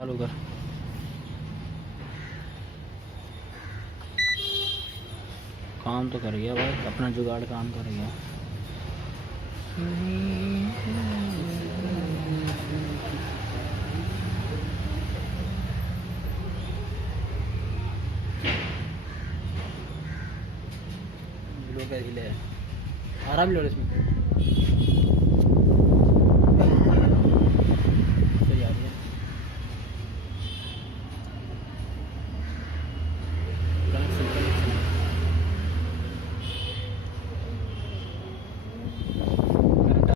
चालू कर। काम तो कर गया भाई, अपना जुगाड़ काम कर गया। लो क्या हिले है, आराम लो इसमें।